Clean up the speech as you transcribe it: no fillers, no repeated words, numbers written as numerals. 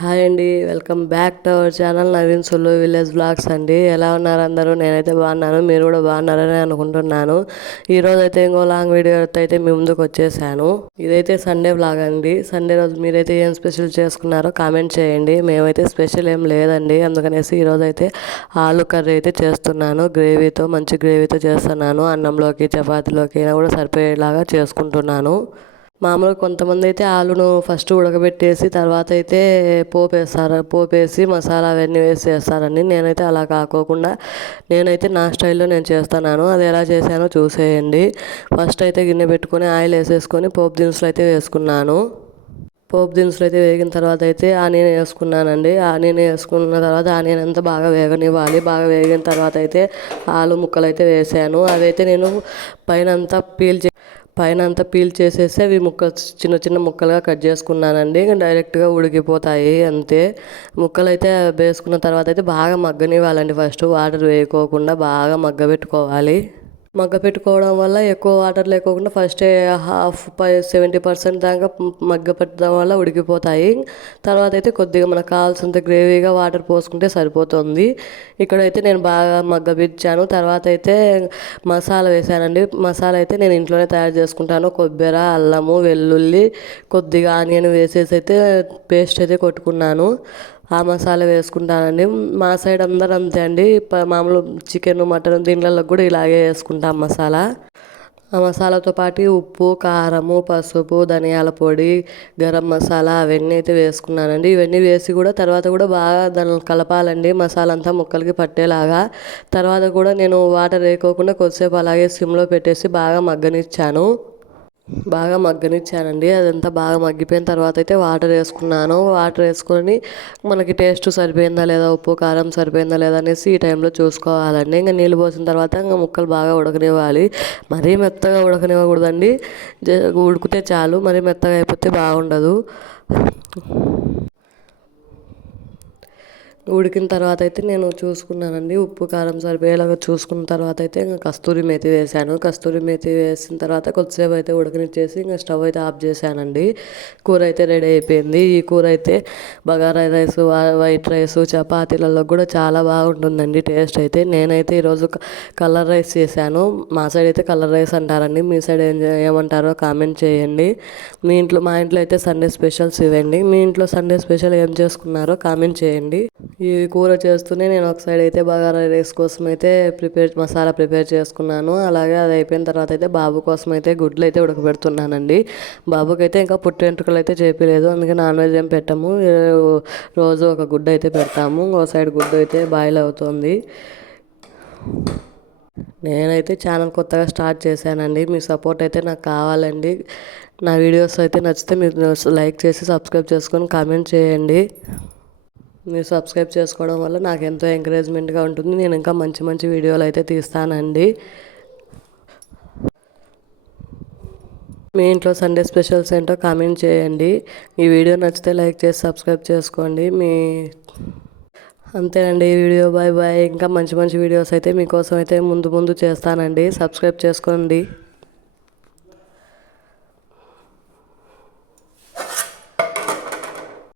Hi అండి, welcome back to our channel Naveen సొల్లు village vlogs అండి. ఎలా ఉన్నారు అందరూ? నేనైతే బాగున్నాను, మీరు కూడా బాగున్నారని అనుకుంటున్నాను. ఈరోజు అయితే ఇంకో లాంగ్ వీడియో అయితే మీ ముందుకు వచ్చేసాను. ఇదైతే సండే బ్లాగ్ అండి. సండే రోజు మీరైతే ఏం స్పెషల్ చేసుకున్నారో కామెంట్ చేయండి. మేమైతే స్పెషల్ ఏం లేదండి, అందుకనేసి ఈరోజు అయితే ఆలు కర్రీ అయితే చేస్తున్నాను. గ్రేవీతో, మంచి గ్రేవీతో చేస్తున్నాను. అన్నంలోకి చపాతీలోకి అయినా కూడా సరిపోయేలాగా చేసుకుంటున్నాను. మామూలుగా కొంతమంది అయితే ఆలును ఫస్ట్ ఉడకబెట్టేసి తర్వాత అయితే పోపేసి మసాలా అవన్నీ వేసి చేస్తారండి. నేనైతే అలా కాకోకుండా నేనైతే నా స్టైల్లో నేను చేస్తున్నాను. అది ఎలా చేశానో చూసేయండి. ఫస్ట్ అయితే గిన్నె పెట్టుకొని ఆయిల్ వేసేసుకొని పోపు దినుసులు అయితే వేసుకున్నాను. పోపు దినుసులు అయితే వేగిన తర్వాత అయితే ఆనియన్ వేసుకున్నానండి. ఆనియన్ వేసుకున్న తర్వాత ఆనియన్ అంతా బాగా వేగనివ్వాలి. బాగా వేగిన తర్వాత అయితే ఆలు ముక్కలు అయితే వేసాను. అవైతే నేను పైన అంతా పీల్ చేసేసి అవి చిన్న చిన్న ముక్కలుగా కట్ చేసుకున్నానండి. డైరెక్ట్గా ఉడికిపోతాయి అంతే. ముక్కలు అయితే వేసుకున్న తర్వాత అయితే బాగా మగ్గనివ్వాలండి. ఫస్ట్ వాటర్ వేయకోకుండా బాగా మగ్గబెట్టుకోవాలి. మగ్గపెట్టుకోవడం వల్ల ఎక్కువ వాటర్ లేకోకుండా ఫస్ట్ 70% దాకా మగ్గపెట్టడం వల్ల ఉడికిపోతాయి. తర్వాత అయితే కొద్దిగా మనకు కావాల్సినంత గ్రేవీగా వాటర్ పోసుకుంటే సరిపోతుంది. ఇక్కడైతే నేను బాగా మగ్గబెట్టాను. తర్వాత అయితే మసాలా వేసానండి. మసాలా అయితే నేను ఇంట్లోనే తయారు చేసుకుంటాను. కొబ్బరి, అల్లము, వెల్లుల్లి, కొద్దిగా ఆనియన్ వేసేసి అయితే పేస్ట్ అయితే కొట్టుకున్నాను. ఆ మసాలా వేసుకుంటానండి. మా సైడ్ అందరూ అంతే అండి. మామూలు చికెన్, మటన్ దీనిలలో కూడా ఇలాగే వేసుకుంటాం మసాలా. ఆ మసాలాతో పాటు ఉప్పు, కారము, పసుపు, ధనియాల పొడి, గరం మసాలా అవన్నీ అయితే వేసుకున్నానండి. ఇవన్నీ వేసి కూడా తర్వాత కూడా బాగా దాన్ని కలపాలండి, మసాలా అంతా ముక్కలకి పట్టేలాగా. తర్వాత కూడా నేను వాటర్ వేయకోకుండా కొద్దిసేపు అలాగే సిమ్లో పెట్టేసి బాగా మగ్గనిచ్చానండి. అదంతా బాగా మగ్గిపోయిన తర్వాత అయితే వాటర్ వేసుకున్నాను. వాటర్ వేసుకొని మనకి టేస్ట్ సరిపోయిందా లేదా, ఉప్పు కారం సరిపోయిందా లేదా అనేసి ఈ టైంలో చూసుకోవాలండి. ఇంకా నీళ్ళు పోసిన తర్వాత ఇంకా ముక్కలు బాగా ఉడకనివ్వాలి. మరీ మెత్తగా ఉడకనివ్వకూడదండి, ఉడికితే చాలు. మరీ మెత్తగా అయిపోతే బాగుండదు. ఉడికిన తర్వాత అయితే నేను చూసుకున్నానండి, ఉప్పు కారం సరిపోయేలాగా చూసుకున్న తర్వాత అయితే ఇంకా కస్తూరి మేతి వేసాను. కస్తూరి మేతి వేసిన తర్వాత కొద్దిసేపు అయితే ఉడకనిచ్చేసి ఇంకా స్టవ్ అయితే ఆఫ్ చేశానండి. కూర అయితే రెడీ అయిపోయింది. ఈ కూర అయితే బగారా రైస్, వైట్ రైస్, చపాతీలలో కూడా చాలా బాగుంటుందండి టేస్ట్ అయితే. నేనైతే ఈరోజు కలర్ రైస్ చేశాను. మా సైడ్ అయితే కలర్ రైస్ అంటారండి, మీ సైడ్ ఏమంటారో కామెంట్ చేయండి. మా ఇంట్లో అయితే సండే స్పెషల్స్ ఇవ్వండి. మీ ఇంట్లో సండే స్పెషల్ ఏం చేసుకున్నారో కామెంట్ చేయండి. ఈ కూర చేస్తూనే నేను ఒక సైడ్ అయితే బగారా రైస్ కోసం అయితే మసాలా ప్రిపేర్ చేసుకున్నాను. అలాగే అది అయిపోయిన తర్వాత అయితే బాబు కోసం అయితే గుడ్లు అయితే ఉడకబెడుతున్నానండి. బాబుకి అయితే ఇంకా పుట్టు వెంట్రుకలు అయితే చేపిలేదు, అందుకే నాన్ వెజ్ ఏం పెట్టాము. రోజు ఒక గుడ్డు అయితే పెడతాము. ఒక సైడ్ గుడ్డు అయితే బాయిల్ అవుతుంది. నేనైతే ఛానల్ కొత్తగా స్టార్ట్ చేశానండి, మీ సపోర్ట్ అయితే నాకు కావాలండి. నా వీడియోస్ అయితే నచ్చితే మీరు లైక్ చేసి సబ్స్క్రైబ్ చేసుకొని కామెంట్ చేయండి. మీరు సబ్స్క్రైబ్ చేసుకోవడం వల్ల నాకు ఎంతో ఎంకరేజ్మెంట్గా ఉంటుంది. నేను ఇంకా మంచి మంచి వీడియోలు అయితే తీస్తానండి. మీ ఇంట్లో సండే స్పెషల్స్ ఏంటో కామెంట్ చేయండి. ఈ వీడియో నచ్చితే లైక్ చేసి సబ్స్క్రైబ్ చేసుకోండి. అంతేనండి ఈ వీడియో. Bye bye. ఇంకా మంచి మంచి వీడియోస్ అయితే మీకోసం అయితే ముందు చేస్తానండి. సబ్స్క్రైబ్ చేసుకోండి.